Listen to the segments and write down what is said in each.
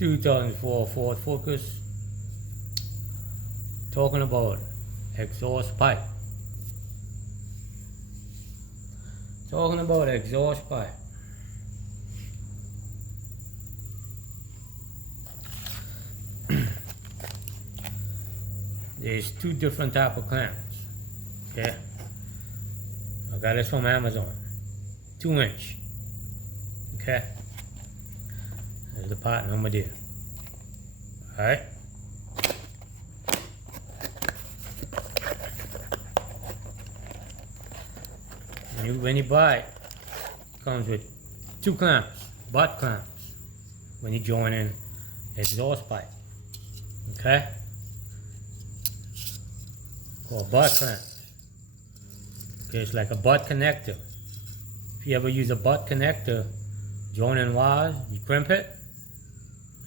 2004 Ford Focus, talking about exhaust pipe. Talking about exhaust pipe. There's two different type of clamps. Okay, I got this from Amazon. 2-inch. Okay, there's the part number there. All right. When you buy it, it comes with 2 clamps, butt clamps, when you join in exhaust pipe. Okay? Called butt clamps. Okay, it's like a butt connector. If you ever use a butt connector, join in wires, you crimp it,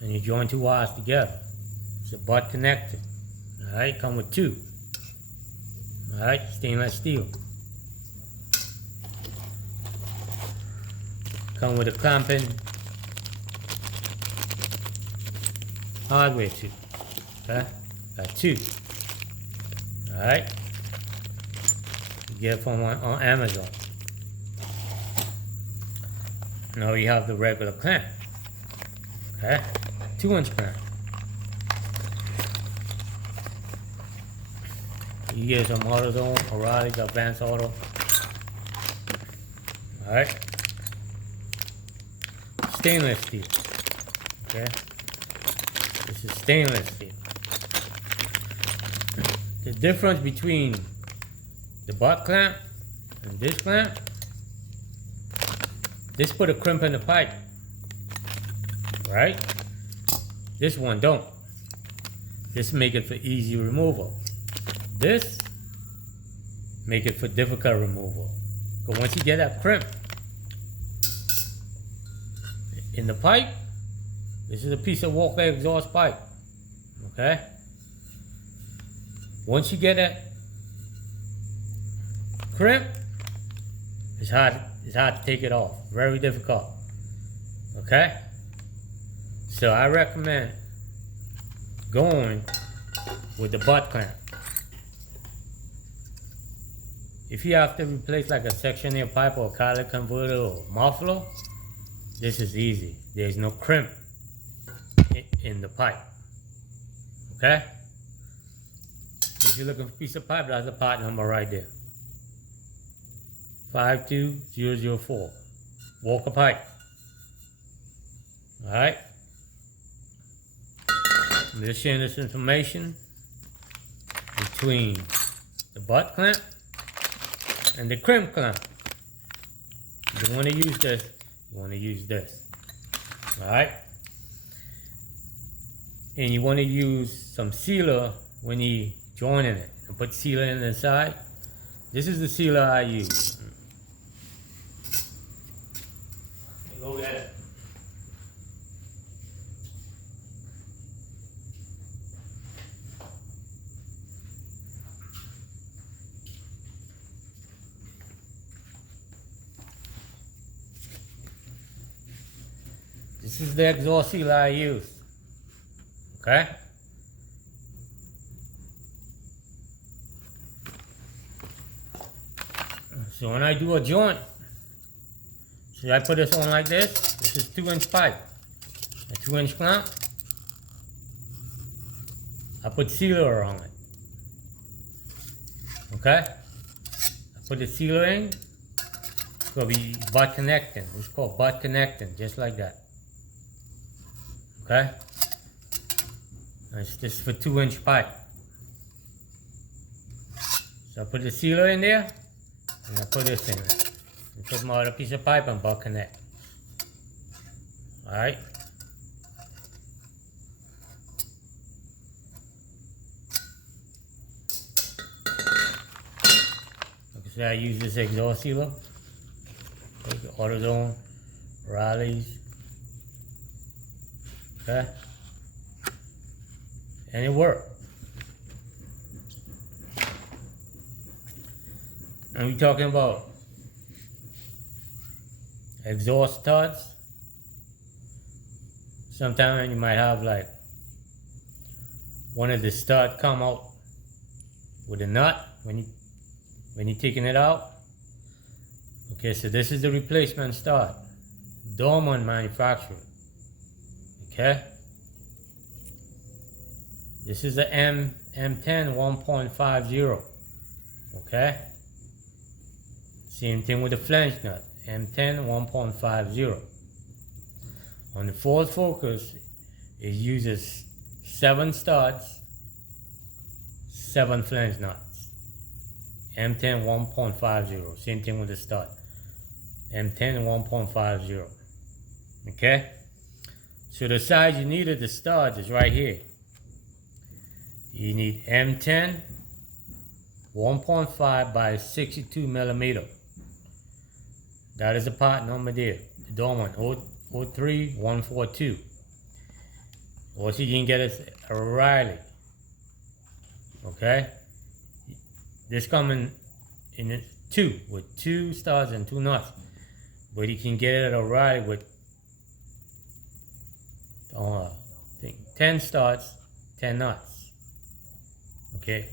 and you join 2 wires together. It's a butt connector. Alright, come with 2. Alright, stainless steel. Come with a clamping hardware too. Okay? Got 2. Alright? You get it from on Amazon. Now you have the regular clamp. Okay? 2-inch clamp. You get some AutoZone, O'Reilly's, Advance Auto. Alright? Stainless steel. Okay? This is stainless steel. The difference between the butt clamp and this clamp, this put a crimp in the pipe. Right? This one don't. This make it for easy removal. This make it for difficult removal. But once you get that crimp in the pipe, this is a piece of Walker exhaust pipe. Okay? Once you get that crimp, it's hard to take it off. Very difficult. Okay? So I recommend going with the butt clamp. If you have to replace like a sectioning pipe or a catalytic converter or muffler, this is easy. There's no crimp in the pipe. Okay? If you're looking for a piece of pipe, that's the part number right there. 52004. Walker pipe. Alright? I'm just sharing this information between the butt clamp and the crimp clamp. You don't want to use this. You want to use this. Alright? And you want to use some sealer when you join in it. And put sealer in the inside. This is the sealer I use. Go get it. This is the exhaust sealer I use. Okay? So when I do a joint, should I put this on like this? This is 2-inch pipe. A 2-inch clamp. I put sealer on it. Okay? I put the sealer in. It's going to be butt connecting. It's called butt connecting, just like that. Okay? It's just for 2-inch pipe. So I put the sealer in there, and I put this in it. And put my other piece of pipe and butt connect. Alright? Like I said, I use this exhaust sealer. Take the AutoZone, O'Reilly's. Okay? And it worked. And we're talking about exhaust studs. Sometimes you might have like one of the studs come out with a nut when you're taking it out. Okay, so this is the replacement stud. Dorman manufacturer. Okay. This is the M10 1.50. Okay. Same thing with the flange nut. M10 1.50. On the Ford Focus, it uses 7 studs, 7 flange nuts. M10 1.50. Same thing with the stud. M10 1.50. Okay? So the size you need of the studs is right here. You need M10 1.5 by 62 millimeter. That is the part number there. The Dorman 03142. Also you can get it a O'Reilly. Okay? This coming in 2 with 2 studs and 2 nuts. But you can get it at O'Reilly with 10 studs, 10 nuts. Okay,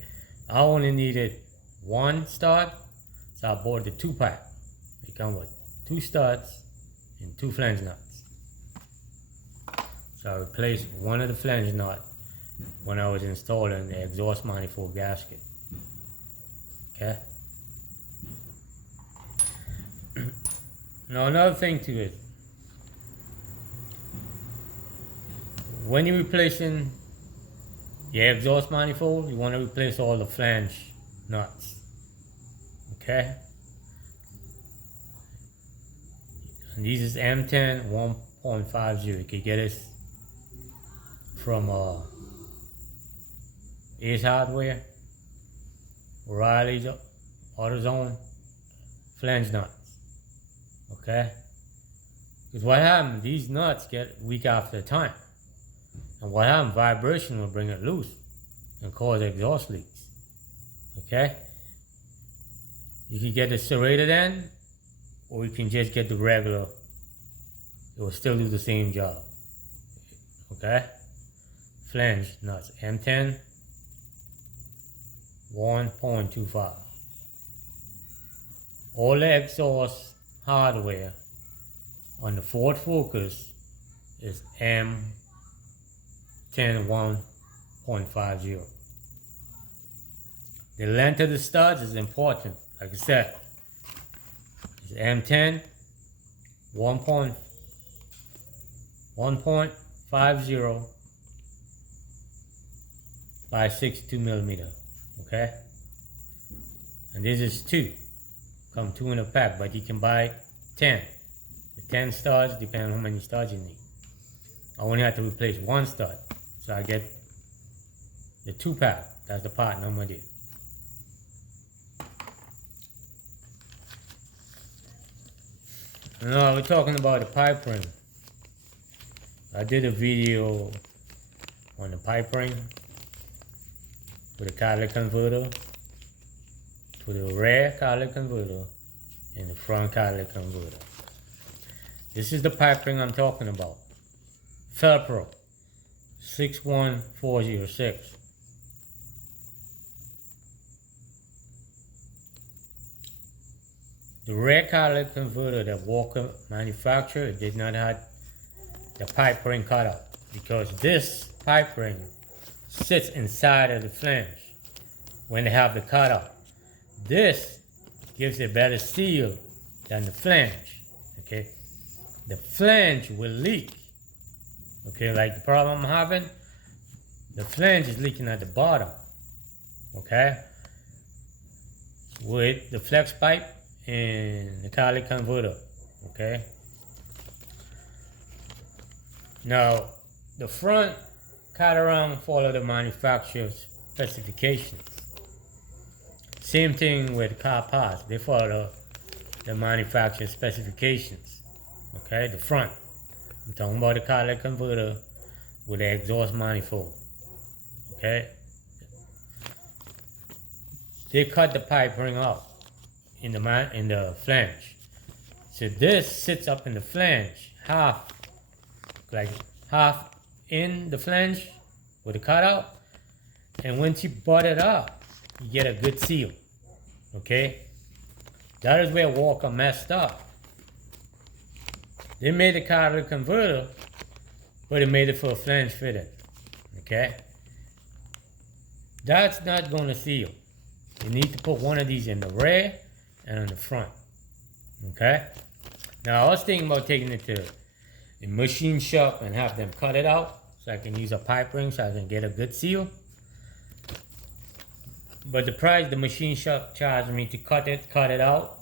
I only needed 1 stud, so I bought the 2-pack. They come with 2 studs and 2 flange nuts. So I replaced one of the flange nuts when I was installing the exhaust manifold gasket. Okay. Now another thing to it, when you're replacing your exhaust manifold, you want to replace all the flange nuts. Okay? And these is M10 1.50. You can get it from Ace Hardware, O'Reilly's, AutoZone, flange nuts. Okay? Because what happens, these nuts get weak after time. And what happens, vibration will bring it loose and cause exhaust leaks. Okay? You can get the serrated end, or you can just get the regular. It will still do the same job. Okay? Flange nuts, M10 1.25. All the exhaust hardware on the Ford Focus is M10 1.50. The length of the studs is important. Like I said, it's M10 1.50 by 62 millimeter. Okay? And this is 2. Come 2 in a pack, but you can buy 10. The 10 studs, depending on how many studs you need. I only have to replace 1 stud. So I get the 2-pack. That's the part number there. Now we're talking about the pipe ring. I did a video on the pipe ring with a catalytic converter, to the rear catalytic converter and the front catalytic converter. This is the pipe ring I'm talking about. Felpro 61406. The rear catalytic converter that Walker manufactured did not have the pipe ring cut out, because this pipe ring sits inside of the flange when they have the cutout. This gives a better seal than the flange. Okay, the flange will leak. Okay, like the problem I'm having, the flange is leaking at the bottom. Okay, with the flex pipe and the catalytic converter. Okay, now the front Caterham follow the manufacturer's specifications. Same thing with car parts, they follow the manufacturer's specifications. Okay, the front. I'm talking about the catalytic converter with the exhaust manifold. Okay, they cut the pipe ring off in the flange. So this sits up in the flange, half in the flange with the cutout, and once you butt it up, you get a good seal. Okay, that is where Walker messed up. They made the catalytic converter, but they made it for a flange fitting. Okay, that's not going to seal. You need to put one of these in the rear and in the front. Okay, now I was thinking about taking it to a machine shop and have them cut it out so I can use a pipe ring so I can get a good seal. But the price the machine shop charged me to cut it out,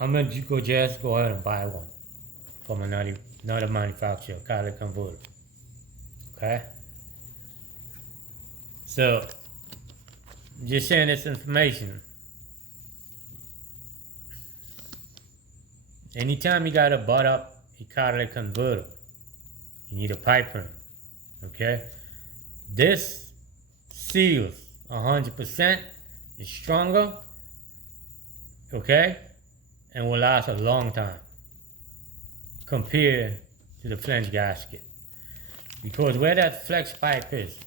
I'm gonna just go ahead and buy one from another manufacturer, catalytic converter. Okay? So, just sharing this information. Anytime you gotta butt up a catalytic converter, you need a pipe ring. Okay? This seals 100%, is stronger, okay, and will last a long time compared to the flange gasket. Because where that flex pipe is,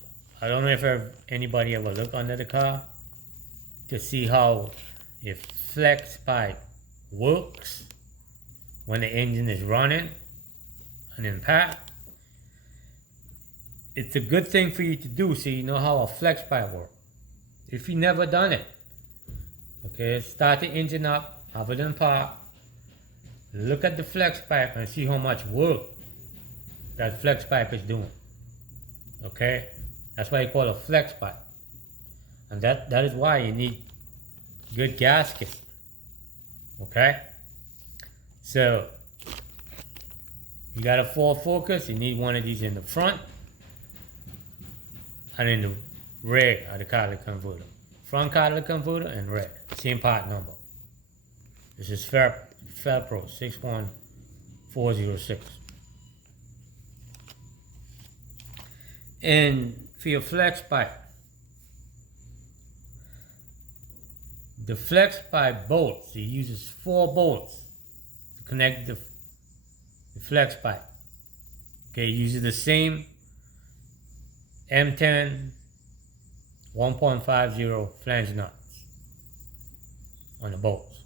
I don't know if anybody ever looked under the car to see how if flex pipe works when the engine is running and in pack. It's a good thing for you to do so you know how a flex pipe works. If you never done it, okay, start the engine up, have it in park, look at the flex pipe and see how much work that flex pipe is doing. Okay, that's why you call it a flex pipe, and that is why you need good gaskets. Okay, so you got a Ford Focus, you need one of these in the front and in the rear of the catalytic converter. Front catalytic converter and rear. Same part number. This is FerPro 61406. And for your flex pipe, the flex pipe bolts, it uses 4 bolts to connect the flex pipe. Okay, it uses the same M10 1.50 flange nuts on the bolts.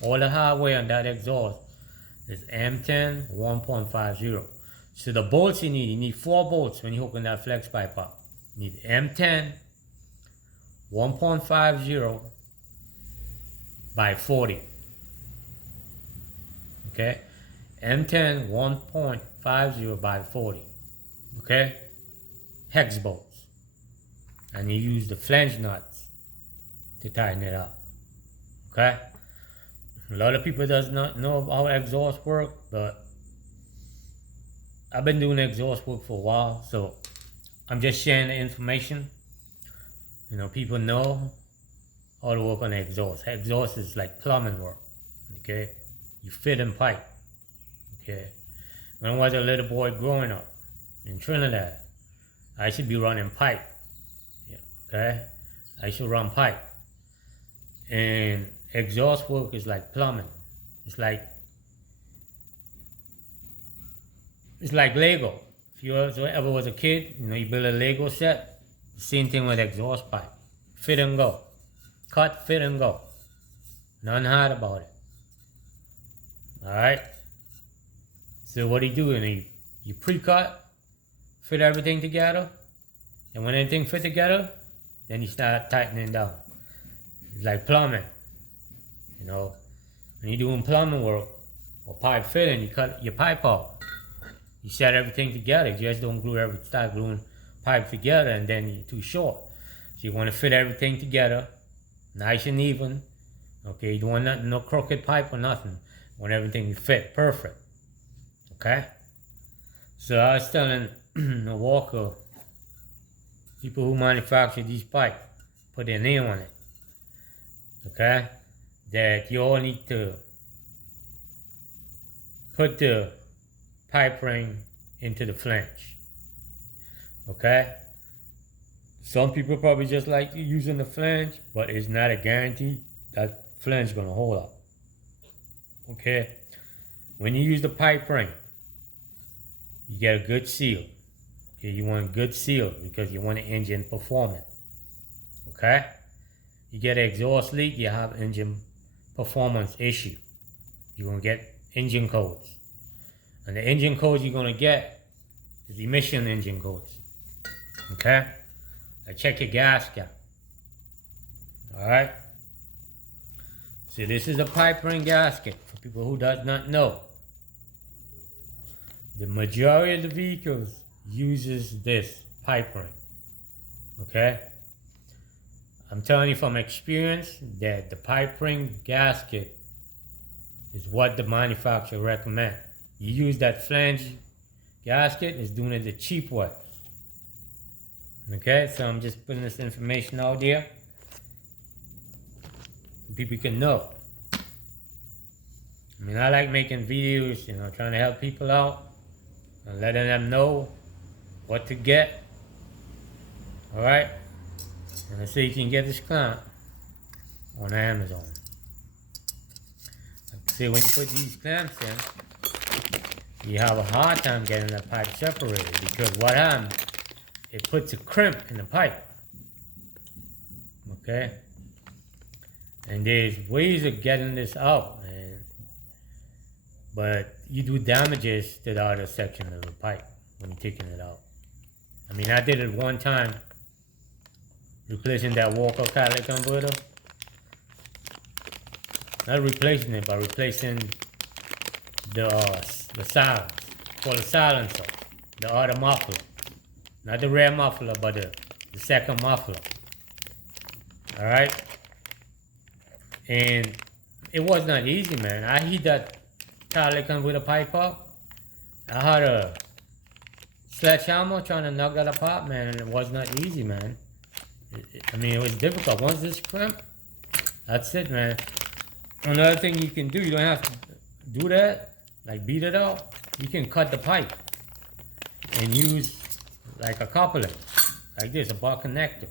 All the hardware on that exhaust is M10 1.50. So the bolts you need 4 bolts when you hook that flex pipe up. You need M10 1.50 by 40. Okay, M10 1.50 by 40. Okay, hex bolts. And you use the flange nuts to tighten it up. Okay? A lot of people does not know how exhaust work, but I've been doing exhaust work for a while, so I'm just sharing the information. You know, people know how to work on the exhaust. Exhaust is like plumbing work. Okay? You fit in pipe. Okay? When I was a little boy growing up in Trinidad, I should be running pipe. Okay, I should run pipe. And exhaust work is like plumbing. It's like Lego. If you ever was a kid, you know, you build a Lego set. Same thing with exhaust pipe. Fit and go. Cut, fit and go. Nothing hard about it. Alright? So what do you do? You pre-cut, fit everything together, and when everything fit together, then you start tightening down. It's like plumbing. You know, when you're doing plumbing work or pipe fitting, you cut your pipe off. You set everything together. You just don't start gluing pipe together and then you're too short. So you want to fit everything together, nice and even. Okay, you don't want no crooked pipe or nothing. You want everything to fit perfect. Okay? So I was telling Walker, people who manufacture these pipes, put their name on it. Okay? That you all need to put the pipe ring into the flange. Okay? Some people probably just like using the flange, but it's not a guarantee that flange is gonna hold up. Okay? When you use the pipe ring, you get a good seal. Okay, you want a good seal because you want the engine performing. Okay? You get an exhaust leak, you have engine performance issue. You're going to get engine codes. And the engine codes you're going to get is emission engine codes. Okay? Now check your gas cap. Alright? So this is a pipe ring gasket for people who does not know. The majority of the vehicles uses this pipe ring. Okay? I'm telling you from experience that the pipe ring gasket is what the manufacturer recommend. You use that flange gasket, it's doing it the cheap way. Okay, so I'm just putting this information out there. People can know. I mean, I like making videos, trying to help people out and letting them know what to get. Alright? And I say you can get this clamp on Amazon. Like I say, when you put these clamps in, you have a hard time getting the pipe separated because what happens, it puts a crimp in the pipe. Okay? And there's ways of getting this out, man. But you do damages to the other section of the pipe when you're taking it out. I mean, I did it one time, replacing that Walker catalytic converter. Not replacing it, but replacing the silence, for the silencer, the other muffler. Not the rear muffler, but the second muffler. Alright? And it was not easy, man. I heat that catalytic converter pipe up. I had a sledgehammer trying to knock that apart, man, and it was not easy, man. I mean, it was difficult. Once this crimp, that's it, man. Another thing you can do, you don't have to do that, like beat it out. You can cut the pipe and use like a coupler, like this, a butt connector.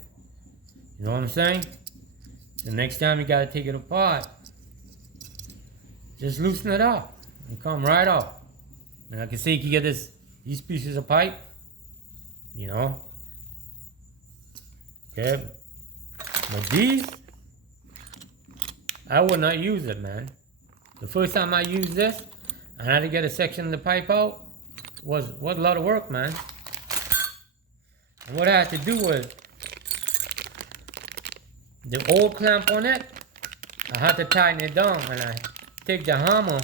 You know what I'm saying? The next time you gotta take it apart, just loosen it up and come right off. And like I say, you can get these pieces of pipe, Okay, but these, I would not use it, man. The first time I used this, I had to get a section of the pipe out, was a lot of work, man. And what I had to do was, the old clamp on it, I had to tighten it down, and I take the hammer,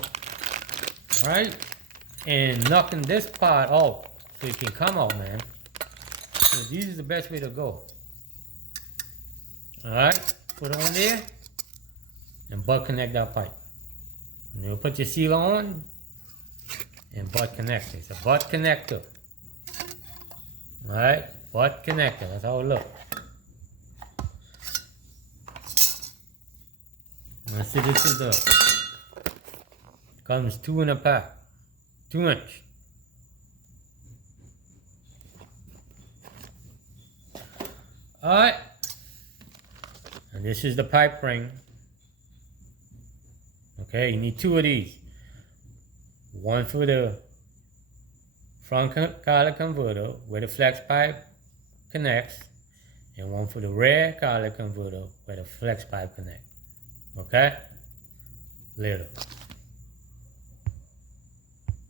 right, and knocking this part out so it can come out, man. So this is the best way to go. Alright, put it on there and butt connect that pipe. And you'll put your sealer on and butt connect it. It's a butt connector. Alright, butt connector, that's how it looks. Now see, this is the, comes 2 in a pack, 2 inch. Alright, and this is the pipe ring. Okay, you need 2 of these. One for the front catalytic converter where the flex pipe connects, and one for the rear catalytic converter where the flex pipe connects. Okay? Later.